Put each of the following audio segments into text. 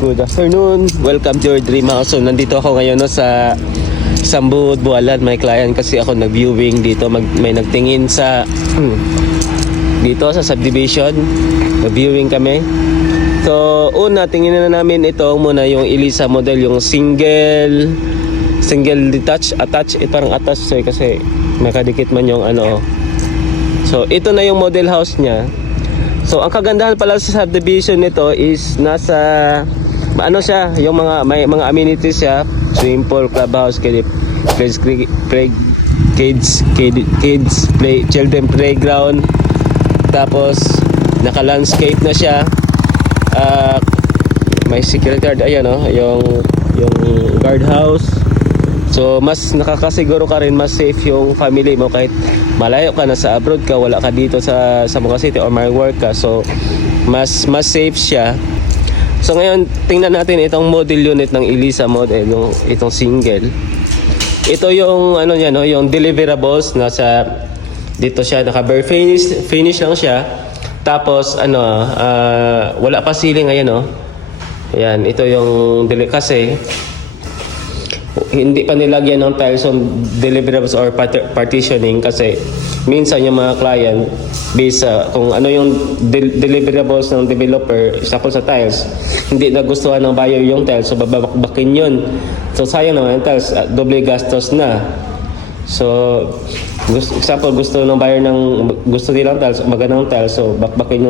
Good afternoon. Welcome to your dream house. So nandito ako ngayon sa Sambud, Bualan. May client kasi ako nag-viewing dito. May nagtingin sa dito sa subdivision. Nag-viewing kami. So una, tingin na namin ito muna yung Elisa model, yung single detached, attached, parang attached kasi nakadikit man yung ano. So ito na yung model house niya. So ang kagandahan pala sa subdivision nito is nasa ano siya, yung may mga amenities siya, swimming pool, clubhouse, kids play, children playground, tapos naka-landscape na siya. May security guard, ayan yung guardhouse. So mas nakakasiguro ka rin, mas safe yung family mo kahit malayo ka, nasa abroad ka, wala ka dito sa Zamboanga City or may work ka. So mas safe siya. So ngayon tingnan natin itong model unit ng Elisa model, itong single. Ito yung ano niya, yung deliverables, nasa dito siya, naka bare finish lang siya. Tapos wala pa ceiling, ayan Ayan, ito yung kasi hindi pa nilagyan ng tiles on deliverables or partitioning kasi minsan yung mga client based sa kung ano yung deliverables ng developer, example sa tiles, hindi nagustuhan ng buyer yung tiles, so babakbakin yun. So sayang naman yung tiles, doble gastos na. So example, gusto ng buyer gusto nilang tiles, magandang tiles, so bakbakin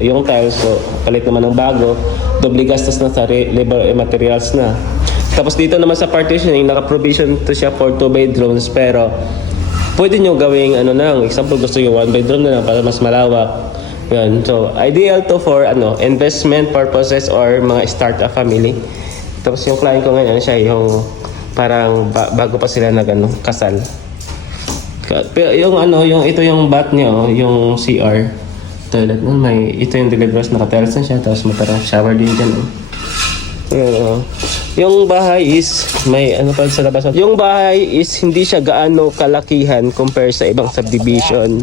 yung tiles, so palit naman ng bago, doble gastos na sa labor and materials na. Tapos dito naman sa partitioning, naka-provision to siya for 2 bedrooms, pero pwede nyo gawing example, gusto yung 1 bedroom na lang para mas malawak. Yan. So ideal to for investment purposes or mga start-up family. Tapos yung client ko ngayon, siya yung parang bago pa sila kasal. Pero yung ito yung bath niya, yung CR toilet nun, ito yung deliveries, naka-tiles na siya, tapos may shower din dyan. Ayan, yung bahay is may pa sa labas. Yung bahay is hindi siya gaano kalakihan compare sa ibang subdivision.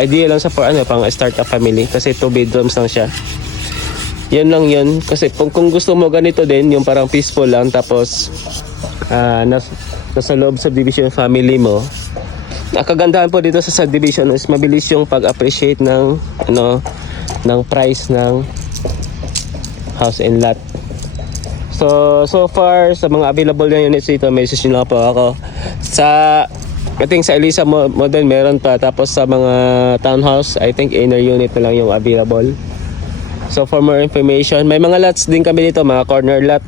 Ideal lang sa pang startup family kasi 2 bedrooms lang siya. Yan lang yun. Kasi kung gusto mo ganito din, yung parang peaceful lang, tapos nasa loob subdivision family mo. Ang kagandahan po dito sa subdivision is mabilis yung pag-appreciate ng price ng house and lot. So far sa mga available na units dito, message nyo lang po ako. I think sa Elisa model meron pa, tapos sa mga townhouse, I think inner unit na lang yung available. So for more information, may mga lots din kami dito, mga corner lot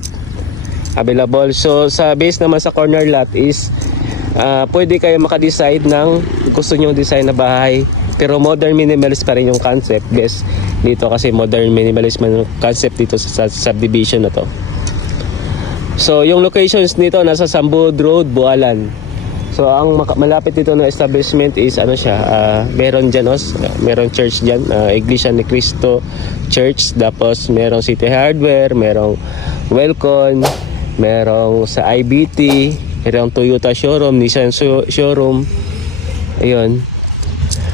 available. So sa base naman sa corner lot is pwede kayo maka-decide ng gusto nyong design na bahay, pero modern minimalist pa rin yung concept. Yes, dito kasi modern minimalist man yung concept dito sa subdivision na to. So yung locations nito nasa Sambud Road, Bualan. So ang malapit dito na establishment is meron dyan meron church dyan, Iglesia ni Cristo Church, tapos merong City Hardware, merong Welcon, merong sa IBT, merong Toyota showroom, Nissan showroom. Ayun.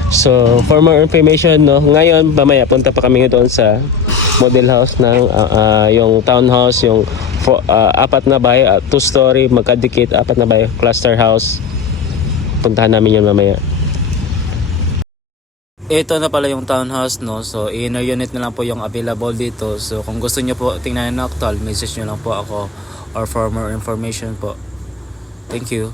So for more information, ngayon mamaya punta pa kami doon sa model house ng yung townhouse, yung 4 na bahay, 2-story magkadikit, 4 na bahay, cluster house. Puntahan namin yun mamaya. Ito na pala yung townhouse, so inner unit na lang po yung available dito. So kung gusto nyo po tingnan na actual, message nyo lang po ako or for more information po. Thank you.